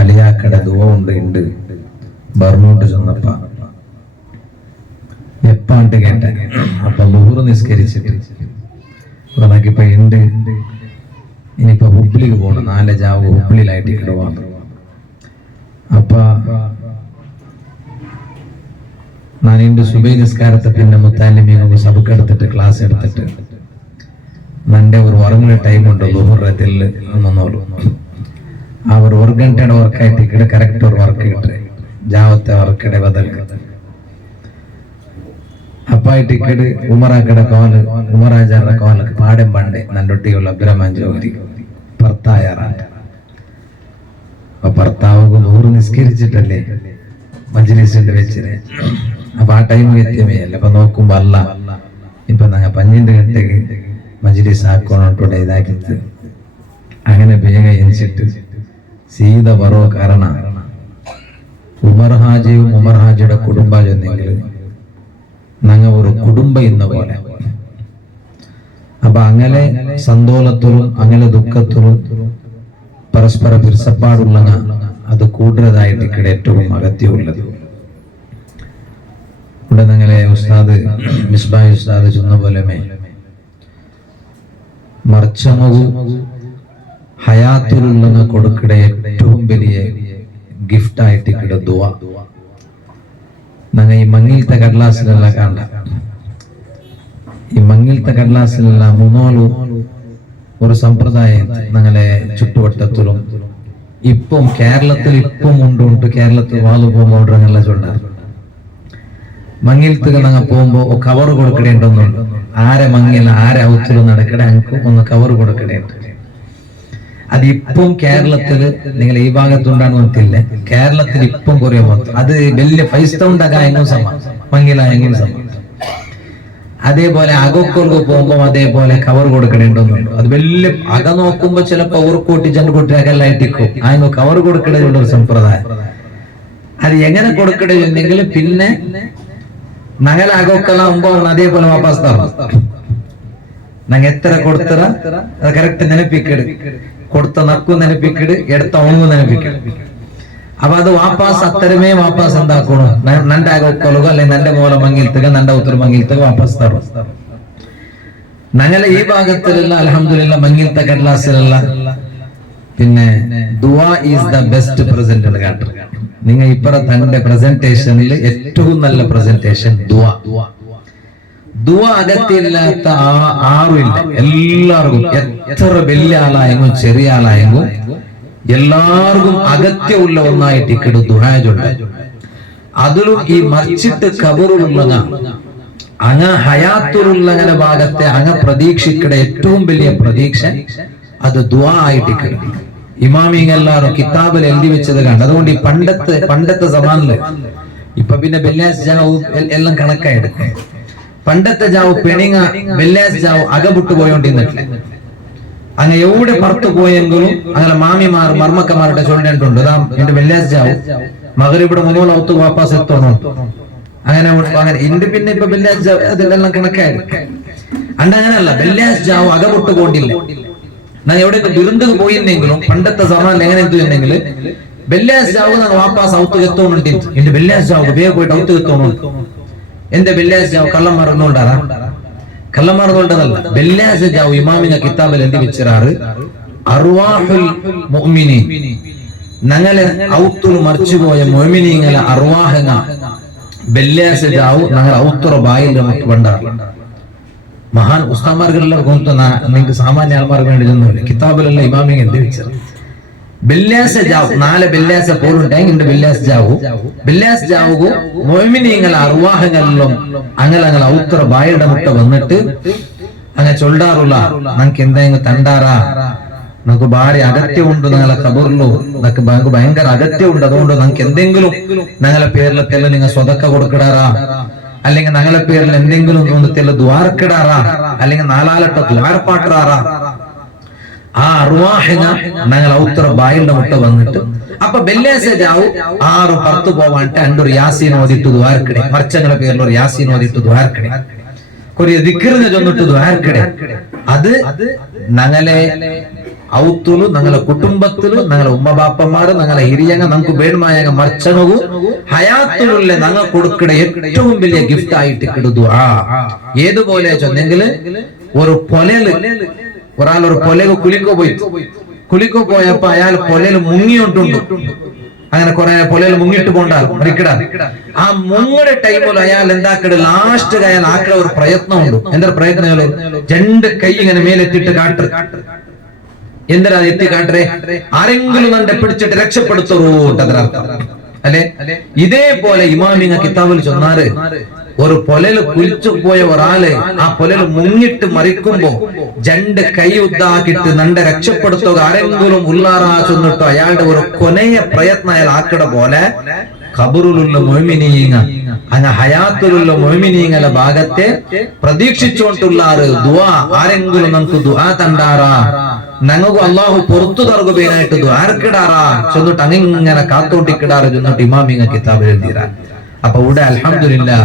അലിയാക്കട ദുവ ഉണ്ട് പറഞ്ഞോട്ട് ചെന്നപ്പ എപ്പാണ്ട് കേട്ട. അപ്പൊ ലുഹുർ നിസ്കരിച്ചിട്ട് നമുക്കിപ്പോ ഉണ്ട് ഇനിയിപ്പോ ഹുബ്ലിക്ക് പോകണം. 4 ജാവ് ഹുബ്ലിയിലായിട്ട് ഇടുവാണ്. അപ്പൊ ഞാൻ എന്റെ സുബൈ നിസ്കാരത്തെ പിന്നെ മുത്താലിമീങ്ങൾക്ക് സബക്കെടുത്തിട്ട് ക്ലാസ് എടുത്തിട്ട് നന്റെ ഒരു ഉറങ്ങുന്ന ടൈമുണ്ട് ലുഹുറത്തിൽ വന്നോളൂ. ആ ഒരു 1 ಗಂಟೆയുടെ വർക്കായിട്ട് ഇവിടെ കറക്റ്റ് ഒരു വർക്ക് കിട്ടേ ജാവത്തെ വർക്കിടെ ബദൽക്ക് അപ്പായിട്ട് ഇക്കട് ഉമറാക്കട കോല് ഉമറാജാറുടെ കോലക്ക് പാടം പണ്ടേ നല്ലൊട്ടിയുള്ള അബ്ദുറഹ്മാൻ ജോഹരി ഭർത്തായാറാണ്. അപ്പൊ ഭർത്താവ് ലുഹുർ നിസ്കരിച്ചിട്ടല്ലേ മജ്ലിസിന്റെ വെച്ചിരെ. അപ്പൊ ആ ടൈം വ്യത്യമേ അല്ല. അപ്പൊ നോക്കുമ്പോ അല്ല ഇപ്പൊ ഞങ്ങൾ 12 ಗಂಟೆಗೆ മജ്ലിസ് ആക്കോണോട്ടോടെ ഇതാക്കിത്ത് അങ്ങനെ ಬೇಗ എണിച്ചിട്ട് സീത ബറോ കാരണ ഉമർ ഹാജിയും ഉമർ ഹാജിയുടെ കുടുംബ ചെന്നെങ്കിൽ ഞങ്ങൾ ഒരു കുടുംബ ഇന്ന പോലെ. അപ്പൊ അങ്ങനെ സന്തോഷത്തിലും അങ്ങനെ ദുഃഖത്തിലും പരസ്പര വിർസപ്പാടുള്ള അത് കൂടുതലായിട്ട് ഇവിടെ ഏറ്റവും അഗത്യമുള്ളത്. ഇവിടെ ഞങ്ങളെ ഉസ്താദ് മിസ്ബാഹി ഉസ്താദ് ചൊന്ന പോലെ മർച്ചമവും ഹയാത്തിലുള്ള കൊടുക്കിടെ ഏറ്റവും വലിയ ഗിഫ്റ്റ് ആയിട്ട് ഇവിടെ ദുവ. ഞങ്ങൾ ഈ മങ്ങിലത്തെ കടലാസിലെല്ലാം കാണണ്ട. ഈ മങ്ങിലത്തെ കടലാസിലെല്ലാം മൂന്നോലും ഒരു സമ്പ്രദായം ഞങ്ങളെ ചുറ്റുവട്ടത്തിലും ഇപ്പം കേരളത്തിൽ ഇപ്പം ഉണ്ട്. കേരളത്തിൽ വാളു പോകുമ്പോൾ അങ്ങനെല്ലാം ചൊല്ലാറ്. മങ്ങിലത്ത് ഞങ്ങൾ പോകുമ്പോ കവർ കൊടുക്കണേണ്ടൊന്നുണ്ട്. ആരെ മങ്ങില ആരെ ഔത്തിലും നടക്കണേ എനിക്ക് ഒന്ന് കവർ കൊടുക്കണേണ്ട്. അതിപ്പം കേരളത്തില് നിങ്ങൾ ഈ ഭാഗത്തുണ്ടാന്ന് പറഞ്ഞില്ല. കേരളത്തിൽ ഇപ്പം കുറേ അത് വലിയ പൈസ ഉണ്ടാകാനും സമ മങ്ങിലായെങ്കിലും സമ. അതേപോലെ അകക്കൊക്കെ പോകുമ്പോ അതേപോലെ കവർ കൊടുക്കണേണ്ടൊന്നുണ്ട്. അത് വലിയ അക നോക്കുമ്പോ ചിലപ്പോ 1 കോടി 2 കോടി അകലായിട്ടിക്കും. അതിന് കവർ കൊടുക്കണേണ്ട ഒരു സമ്പ്രദായം. അത് എങ്ങനെ കൊടുക്കണമെങ്കിൽ പിന്നെ നഗല അകോക്കലാവുമ്പോ അതേപോലെ വാപ്പാസ് തരണം. ഞങ്ങൾ എത്ര കൊടുത്തറ അത് കറക്റ്റ് നെനപ്പിക്കട്. കൊടുത്ത നക്കും നെനപ്പിക്കട്, എടുത്ത ഒന്നും നെനപ്പിക്കട്. അപ്പൊ അത് വാപ്പാസ് അത്തരമേ വാപ്പാസ് എന്താക്കണു നന്റെ അകോക്കലുക അല്ലെങ്കിൽ നന്റെ മൂല മങ്ങിൽത്തുക നന്റെ ഉത്തര മങ്ങിൽത്തുക വാപ്പാസ് തരും. ഞങ്ങളെ ഈ ഭാഗത്തിലുള്ള അൽഹംദുലില്ലാ മങ്ങിൽത്തെ കടലാസിലുള്ള പിന്നെ ദുആ ഈസ് ദ ബെസ്റ്റ് പ്രസന്റ് എന്ന് കേട്ടു. നിങ്ങൾ ഇപ്പറ തന്റെ പ്രസന്റേഷനിൽ ഏറ്റവും നല്ല പ്രസന്റേഷൻ ദുആ. ദുആ അകത്തില്ലാത്ത ആരുമില്ല. എല്ലാവർക്കും എത്ര വലിയ ആളായെങ്കിലും ചെറിയ ആളായെങ്കിലും എല്ലാവർക്കും അകത്യമുള്ള ഒന്നായിട്ട് ഇക്കട് ദുആ ചൊല്ല. അതിലും ഈ മറിച്ചിട്ട് കബറുള്ള അങ്ങ ഹയാത്തുള്ള ഭാഗത്തെ അങ്ങ പ്രതീക്ഷിക്കട ഏറ്റവും വലിയ പ്രതീക്ഷ അത് ദുആ ആയിട്ട് ഇക്കട്. ഇമാമിങ്ങെല്ലാരും കിതാബിൽ എഴുതി വെച്ചത് കണ്ട്. അതുകൊണ്ട് ഈ പണ്ടത്തെ സമാനില് ഇപ്പൊ പിന്നെ വെള്ളിയാഴ്ച ജാവ് എല്ലാം കണക്കായെടുക്കും. പണ്ടത്തെ ജാവ് പെണിങ്ങ വെള്ളിയാഴ്ച ജാവ് അകപുട്ട് പോയോണ്ടിരുന്നിട്ടില്ല. അങ്ങ് എവിടെ പുറത്തു പോയെങ്കിലും അങ്ങനെ മാമിമാർ മർമ്മക്കന്മാരുടെ ചൊല്ലിട്ടുണ്ട് അതാ എന്റെ വെള്ളിയാഴ്ച ജാവ് മകരിവിടെ മുന്നോളം ഒത്തു വാപ്പാസ് എത്തണോ അങ്ങനെ അങ്ങനെ ഇന്റെ പിന്നെ ഇപ്പൊ വെള്ളിയാഴ്ച അതിലെല്ലാം കണക്കായെടുക്കും. അങ്ങനെയല്ല വെള്ളിയാഴ്ച ജാവ് അകപുട്ട് പോണ്ടില്ല. ഞാൻ എവിടെയൊക്കെ വിരുന്ന് പോയിന്നെങ്കിലും പണ്ടത്തെ സമാനം എങ്ങനെ എന്തുണ്ടെങ്കിൽ വെള്ളിയാഴ്ച ജാവ് ഞാൻ വാപ്പാസ് ഔത്ത് എത്തോണുണ്ട്. എന്റെ വെള്ളിയാഴ്ച ജാവ് വേഗം പോയിട്ട് ഔത്ത് എത്തോണുണ്ട്. എന്റെ വെള്ളിയാഴ്ച ജാവ് കള്ളം മറന്നുകൊണ്ടാറാ? കള്ളം മറന്നുകൊണ്ടതല്ല. വെള്ളിയാഴ്ച ജാവ് ഇമാമിന്റെ കിതാബിൽ എന്ത് വെച്ചിറാറ് അർവാഹുൽ മുഅ്മിനീൻ. ഞങ്ങളെ ഔത്തുൽ മറിച്ചുപോയ മുഅ്മിനീങ്ങളെ അർവാഹന വെള്ളിയാഴ്ച ജാവ് ഞങ്ങൾ ഔത്തുറ ബായിൽ നമുക്ക് വേണ്ടാറുണ്ട്. മഹാൻ ഉസ്താമാർക്കെല്ലാം നിങ്ങൾക്ക് സാമാന്യ ആൾമാർക്ക് വേണ്ടി ചെന്നില്ല. കിതാബിലുള്ള ഇമാമിങ് എന്ത് വെച്ചത് വെള്ളിയാഴ്ച ജാവ് 4 വെള്ളിയാഴ്ച പോലുണ്ടെങ്കിൽ എന്റെ വെള്ളിയാഴ്ച ജാവുകു മൊയ്മിനിങ്ങളെ അർവാഹങ്ങളിലും അങ്ങനെ ഔത്ര ബായുടെ മുട്ട വന്നിട്ട് അങ്ങനെ ചൊല്ലാറുള്ള നമുക്ക് എന്തെങ്കിലും തണ്ടാറാ നമുക്ക് ഭാരി അഗത്യമുണ്ട്. ഞങ്ങളെ കബറിലു നമുക്ക് ഭയങ്കര അഗത്യമുണ്ട്. അതുകൊണ്ട് നമുക്ക് എന്തെങ്കിലും ഞങ്ങളെ പേരിലത്തെല്ലാം നിങ്ങൾ സ്വതക്ക കൊടുക്കിടാറാ അല്ലെങ്കിൽ ഞങ്ങളെ പേരിൽ എന്തെങ്കിലും തോന്നത്തില്ല ദ്വാരക്കിടാറാ അല്ലെങ്കിൽ 4 ദ്വാരപ്പാട്ടാറാ. ആ അർവാഹിന ഞങ്ങൾ ഔത്ര ബായിയുടെ മുട്ട വന്നിട്ട് അപ്പൊ വെള്ളിയാഴ്ച ജാവും 6 പുറത്തു പോവാണ്ട് രണ്ടൊരു യാസീൻ ഓതിട്ട് ദ്വാരക്കിടെ മർച്ചങ്ങളുടെ പേരിൽ ഒരു യാസീൻ ഓതിട്ട് ദ്വാരക്കിടെ കൊറിയ ദിക്റിനെ ചൊന്നിട്ട് ദ്വാരക്കിടെ. അത് ഞങ്ങളെ ഔത്തുലു ഞങ്ങളെ കുടുംബത്തില് ഞങ്ങളെ ഉമ്മ ബാപ്പന്മാര് ഞങ്ങളെ ഹിരിയങ്ങ നമുക്ക് വേണമായങ്ങ മർച്ചനവും ഹയാത്തിലുള്ള ഞങ്ങൾ കൊടുക്കണ ഏറ്റവും വലിയ ഗിഫ്റ്റ് ആയിട്ട് കിടുതു ഏതുപോലെ ചൊന്നെങ്കില് ഒരു പൊലയില് ഒരാൾ ഒരു പൊലക്ക് കുലിക്കോ പോയപ്പോ അയാൾ പൊലയിൽ മുങ്ങിയോണ്ടുണ്ട് അങ്ങനെ കുറെ പൊലയിൽ മുങ്ങിട്ട് പോണ്ടാൽ മറിക്കിടാൻ ആ മുങ്ങയുടെ ടൈമിൽ അയാൾ എന്താക്കട് ലാസ്റ്റ് അയാൾ ആക്കട ഒരു പ്രയത്നമുണ്ട് എന്താ പ്രയത്നം രണ്ട് കൈ ഇങ്ങനെ മേലെത്തിട്ട് കാട്ട് എന്തിനാ എത്തി കാട്ടേ ആരെങ്കിലും നന്നെ പിടിച്ചിട്ട് രക്ഷപ്പെടുത്തൂട്ടതിനർത്ഥം അല്ലെ ഇതേപോലെ ഇമാമിങ്ങ കിതാബിൽ ചൊന്നാറ് ഒരു പൊലല് കുലിച്ചു പോയ ഒരാള് ആ പൊലല് മുങ്ങിട്ട് മറിക്കുമ്പോ രണ്ട് കൈ ഉദ്ദാക്കിട്ട് നന്റെ രക്ഷപ്പെടുത്തുക ആരെങ്കിലും ഉള്ളാറാ ചെന്നിട്ടോ അയാളുടെ ഒരു കൊനയ പ്രയത്നം അയാൾ ആക്കട പോലെ ഖബറിലുള്ള മുഅ്മിനീങ്ങ അങ്ങ ഹയാത്തിലുള്ള മുഅ്മിനീങ്ങളെ ഭാഗത്തെ പ്രതീക്ഷിച്ചുകൊണ്ടുള്ളാറ് ദുആ ആരെങ്കിലും നമുക്ക് ദുആ തണ്ടാറാ ഞങ്ങൾക്ക് അള്ളാഹു പുറത്തു തറുകയായിട്ട് ദ്വാരക്കിടാറാ ചെന്നിട്ട് അങ്ങനെ കാത്തോട്ടിക്കിടാറ് ചെന്നിട്ട് ഇമാമിങ്ങ കിതാബ് എഴുതിരാ അപ്പൊ ഇവിടെ അൽഹംദുലില്ലാ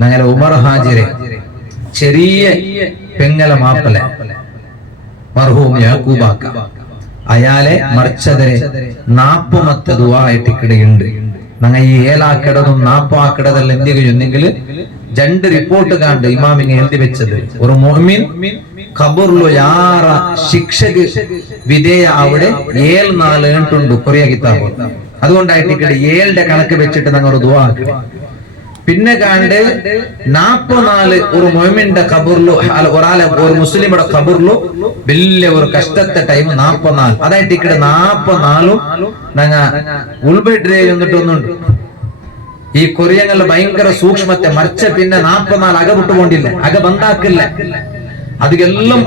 ഞങ്ങളെ ഉമർ ഹാജിരെ ചെറിയ പെങ്ങല മാപ്പലെ മർഹൂം യാക്കൂബാക്ക അയാളെ മറിച്ചതരെ 40 ദുആ ആയിട്ടിക്കിടയുണ്ട് ഞങ്ങൾ ഈ 7 ആക്കിടതും 40 ആക്കിടതെല്ലാം എന്ത് ചെന്നെങ്കിൽ രണ്ട് റിപ്പോർട്ട് കണ്ട് ഇമാമിനെ എഴുതി വെച്ചത് ഒരു മുഅ്മിൻ ഖബറിലോ യാറ ശിക്ഷക്ക് വിധേയ അവിടെ 7-4 ഏണ്ടുണ്ട് കൊറിയ കിതാബ് അതുകൊണ്ടായിട്ട് 7ന്റെ കണക്ക് വെച്ചിട്ട് ഞങ്ങൾ ഒരു ദുആ ആക്കി പിന്നെ കണ്ട് 44 ഒരു മുഅ്മിന്റെ ഖബറിലോ ഒരാളെ ഒരു മുസ്ലിമുടെ ഖബറിലോ വലിയ ഒരു കഷ്ടത്തെ ടൈം 44 അതായിട്ട് 44 ഞങ്ങ ഉൾബെഡ്രേ എന്നിട്ടൊന്നുണ്ട് ഈ കൊറിയങ്ങളിൽ ഭയങ്കര സൂക്ഷ്മത്തെ മറിച്ച പിന്നെ 44 അക വിട്ടുകൊണ്ടില്ല അക ബന്ധാക്കില്ല അതുകെല്ലാം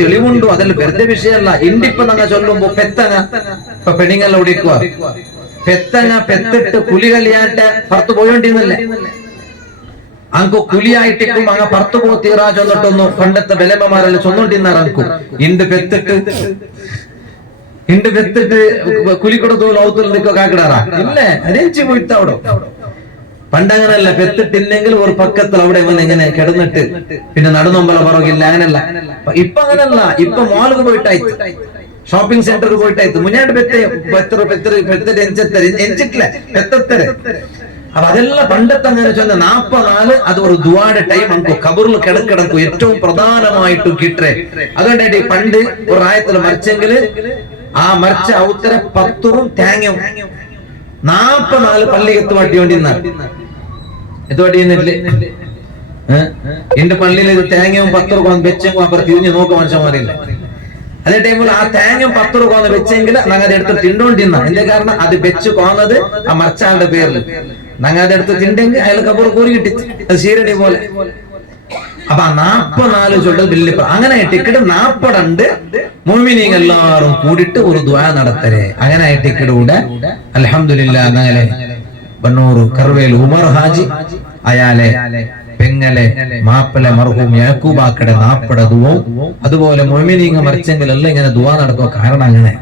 തെളിവുണ്ടോ അതിൽ വെറുതെ വിഷയമല്ല ഇണ്ടിപ്പോ ഞങ്ങൾ ചൊല്ലുമ്പോ പെത്തങ്ങ ഇപ്പൊ പെണ്ണുങ്ങളെ ഓടിക്കുക പെത്തങ്ങ പെത്തിട്ട് പുലി കല്യാട്ട് പുറത്തു പോയോണ്ടിരുന്നില്ലേ അങ്കു കുലിയായിട്ടിക്കും അങ്ങ പുറത്തു പോ തീറാ ചൊന്നിട്ടൊന്നു പണ്ടത്തെ ബലമ്മമാരെല്ലാം ചൊന്നോണ്ടിരുന്നാർ അങ്കു ഇണ്ട് പെത്തിട്ട് കുലി കൊടുത്തു ലൗത്തിൽ നിൽക്കോ കാക്കിടാറാ ഇല്ലേ അതെഞ്ചു പോയിട്ട് അവിടെ പണ്ടങ്ങനല്ല പെത്തിട്ടില്ലെങ്കിൽ ഒരു പക്കത്തിൽ അവിടെ വന്ന് ഇങ്ങനെ കിടന്നിട്ട് പിന്നെ നടന്നൊമ്പല പറകില്ല അങ്ങനല്ല ഇപ്പൊ അങ്ങനല്ല ഇപ്പൊ മോൾക്ക് പോയിട്ടായിട്ട് ഷോപ്പിംഗ് സെന്ററിൽ പോയിട്ടായിട്ട് മുന്നോട്ട് എഞ്ചിട്ടില്ല പെത്തത്തര അപ്പൊ അതെല്ലാം പണ്ടത്തെ അങ്ങനെ ചൊന്ന 44 അത് ഒരു ദുആടെ ടൈം നമുക്ക് ഖബറിൽ കിടക്കിടക്കും ഏറ്റവും പ്രധാനമായിട്ടും കിട്ടേ അതുകൊണ്ടായിട്ട് പണ്ട് ഒരു ആയത്തിൽ മറിച്ചെങ്കിൽ ആ മറിച്ച ഔത്തര 10 തേങ്ങയും 44 പള്ളി എത്തുവാട്ടിയോണ്ടിരുന്ന എത്തുവാട്ടിന്നില്ലേ എന്റെ പള്ളിയിൽ ഇത് തേങ്ങയും 10 കൊന്ന് വെച്ചെങ്കിൽ അവർ തിരിഞ്ഞു നോക്കുക മനുഷ്യന്മാരില്ല അതേ ടൈമിൽ ആ തേങ്ങയും 10 കൊന്ന് വെച്ചെങ്കിൽ ഞങ്ങൾ അതെടുത്ത് തിണ്ടോണ്ടിരുന്ന എന്റെ കാരണം അത് വെച്ച് കൊന്നത് ആ മറിച്ചാളുടെ പേരിൽ ഞങ്ങൾ അതെടുത്ത് തിണ്ടെങ്കിൽ അയാൾ കബർ കൂറി കിട്ടി അത് ശീരടി പോലെ അപ്പൊ 44 ചൊല്ലത് വലിയ അങ്ങനെ ടിക്കറ്റ് 40 മുഅ്മിനീങ്ങൾ എല്ലാവരും കൂടിയിട്ട് ഒരു ദുആ നടത്തരെ അങ്ങനെ ടിക്കറ്റ് കൂടെ അൽഹംദുലില്ലാ ഞങ്ങളെ ബന്നൂർ കർവേൽ ഉമർ ഹാജി അയാളെ പെങ്ങലെ മാപ്പലെ മർഹൂം യാക്കൂബാക്കടെ 40 ദുആവും അതുപോലെ മുഅ്മിനീങ്ങൾ മരിച്ചെങ്കിലല്ല ഇങ്ങനെ ദുആ നടക്കുക കാരണം അങ്ങനെ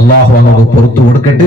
അല്ലാഹു നമുക്ക് പുറത്തു കൊടുക്കട്ടെ.